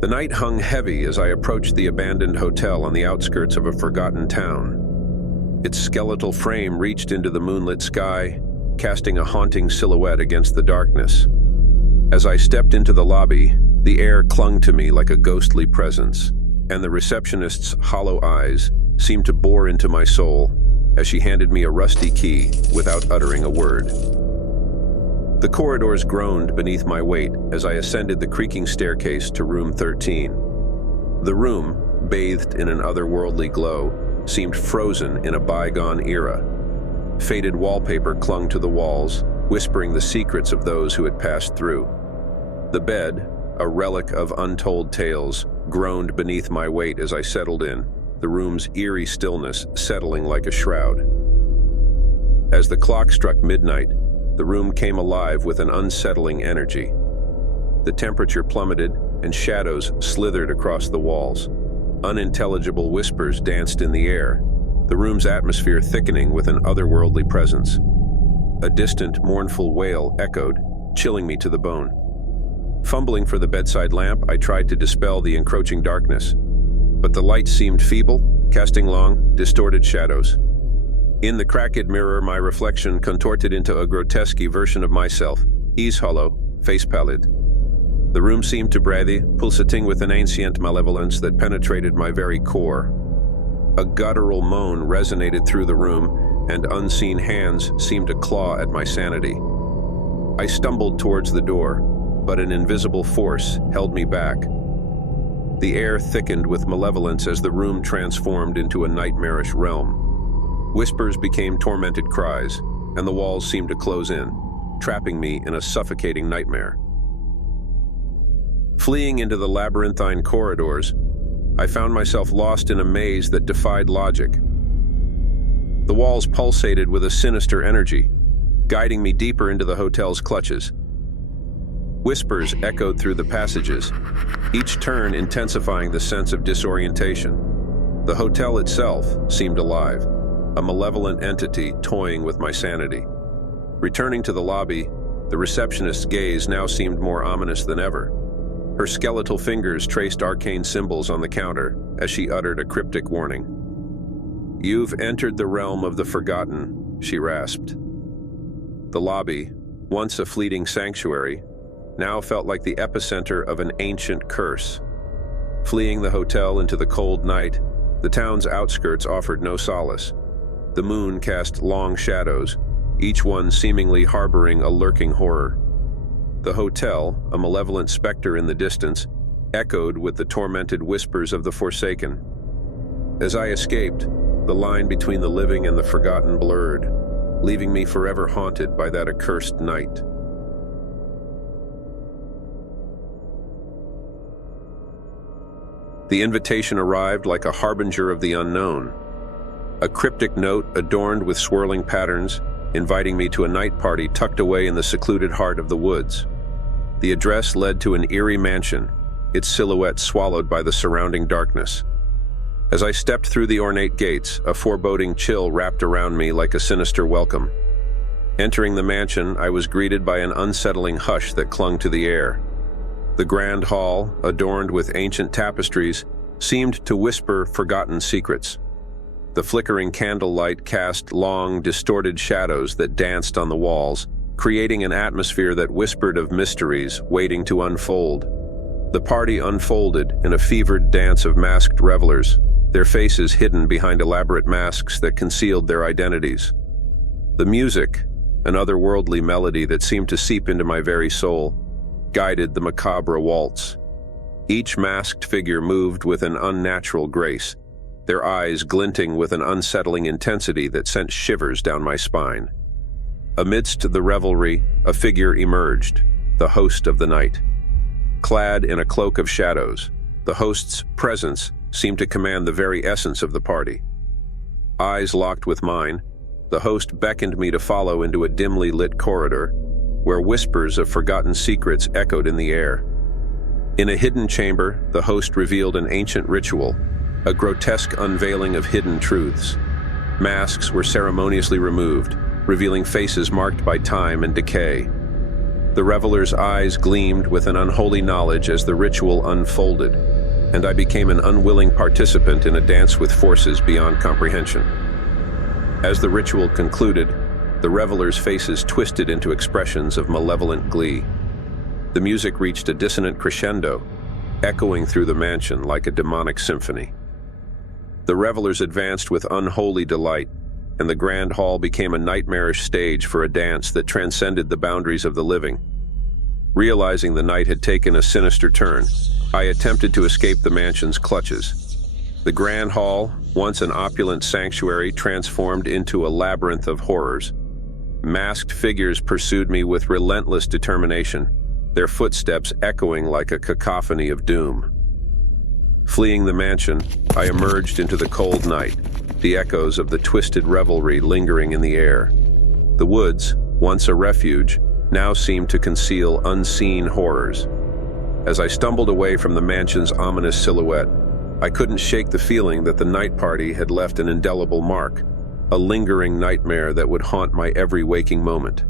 The night hung heavy as I approached the abandoned hotel on the outskirts of a forgotten town. Its skeletal frame reached into the moonlit sky, casting a haunting silhouette against the darkness. As I stepped into the lobby, the air clung to me like a ghostly presence, and the receptionist's hollow eyes seemed to bore into my soul as she handed me a rusty key without uttering a word. The corridors groaned beneath my weight as I ascended the creaking staircase to room 13. The room, bathed in an otherworldly glow, seemed frozen in a bygone era. Faded wallpaper clung to the walls, whispering the secrets of those who had passed through. The bed, a relic of untold tales, groaned beneath my weight as I settled in, the room's eerie stillness settling like a shroud. As the clock struck midnight, the room came alive with an unsettling energy. The temperature plummeted and shadows slithered across the walls. Unintelligible whispers danced in the air, the room's atmosphere thickening with an otherworldly presence. A distant, mournful wail echoed, chilling me to the bone. Fumbling for the bedside lamp, I tried to dispel the encroaching darkness, but the light seemed feeble, casting long, distorted shadows. In the cracked mirror, my reflection contorted into a grotesque version of myself, eyes hollow, face pallid. The room seemed to breathe, pulsating with an ancient malevolence that penetrated my very core. A guttural moan resonated through the room, and unseen hands seemed to claw at my sanity. I stumbled towards the door, but an invisible force held me back. The air thickened with malevolence as the room transformed into a nightmarish realm. Whispers became tormented cries, and the walls seemed to close in, trapping me in a suffocating nightmare. Fleeing into the labyrinthine corridors, I found myself lost in a maze that defied logic. The walls pulsated with a sinister energy, guiding me deeper into the hotel's clutches. Whispers echoed through the passages, each turn intensifying the sense of disorientation. The hotel itself seemed alive, a malevolent entity toying with my sanity. Returning to the lobby, the receptionist's gaze now seemed more ominous than ever. Her skeletal fingers traced arcane symbols on the counter as she uttered a cryptic warning. "You've entered the realm of the forgotten," she rasped. The lobby, once a fleeting sanctuary, now felt like the epicenter of an ancient curse. Fleeing the hotel into the cold night, the town's outskirts offered no solace. The moon cast long shadows, each one seemingly harboring a lurking horror. The hotel, a malevolent specter in the distance, echoed with the tormented whispers of the forsaken. As I escaped, the line between the living and the forgotten blurred, leaving me forever haunted by that accursed night. The invitation arrived like a harbinger of the unknown. A cryptic note adorned with swirling patterns, inviting me to a night party tucked away in the secluded heart of the woods. The address led to an eerie mansion, its silhouette swallowed by the surrounding darkness. As I stepped through the ornate gates, a foreboding chill wrapped around me like a sinister welcome. Entering the mansion, I was greeted by an unsettling hush that clung to the air. The grand hall, adorned with ancient tapestries, seemed to whisper forgotten secrets. The flickering candlelight cast long, distorted shadows that danced on the walls, creating an atmosphere that whispered of mysteries waiting to unfold. The party unfolded in a fevered dance of masked revelers, their faces hidden behind elaborate masks that concealed their identities. The music, an otherworldly melody that seemed to seep into my very soul, guided the macabre waltz. Each masked figure moved with an unnatural grace, their eyes glinting with an unsettling intensity that sent shivers down my spine. Amidst the revelry, a figure emerged, the host of the night. Clad in a cloak of shadows, the host's presence seemed to command the very essence of the party. Eyes locked with mine, the host beckoned me to follow into a dimly lit corridor, where whispers of forgotten secrets echoed in the air. In a hidden chamber, the host revealed an ancient ritual, a grotesque unveiling of hidden truths. Masks were ceremoniously removed, revealing faces marked by time and decay. The revelers' eyes gleamed with an unholy knowledge as the ritual unfolded, and I became an unwilling participant in a dance with forces beyond comprehension. As the ritual concluded, the revelers' faces twisted into expressions of malevolent glee. The music reached a dissonant crescendo, echoing through the mansion like a demonic symphony. The revelers advanced with unholy delight, and the grand hall became a nightmarish stage for a dance that transcended the boundaries of the living. Realizing the night had taken a sinister turn, I attempted to escape the mansion's clutches. The grand hall, once an opulent sanctuary, transformed into a labyrinth of horrors. Masked figures pursued me with relentless determination, their footsteps echoing like a cacophony of doom. Fleeing the mansion, I emerged into the cold night, the echoes of the twisted revelry lingering in the air. The woods, once a refuge, now seemed to conceal unseen horrors. As I stumbled away from the mansion's ominous silhouette, I couldn't shake the feeling that the night party had left an indelible mark, a lingering nightmare that would haunt my every waking moment.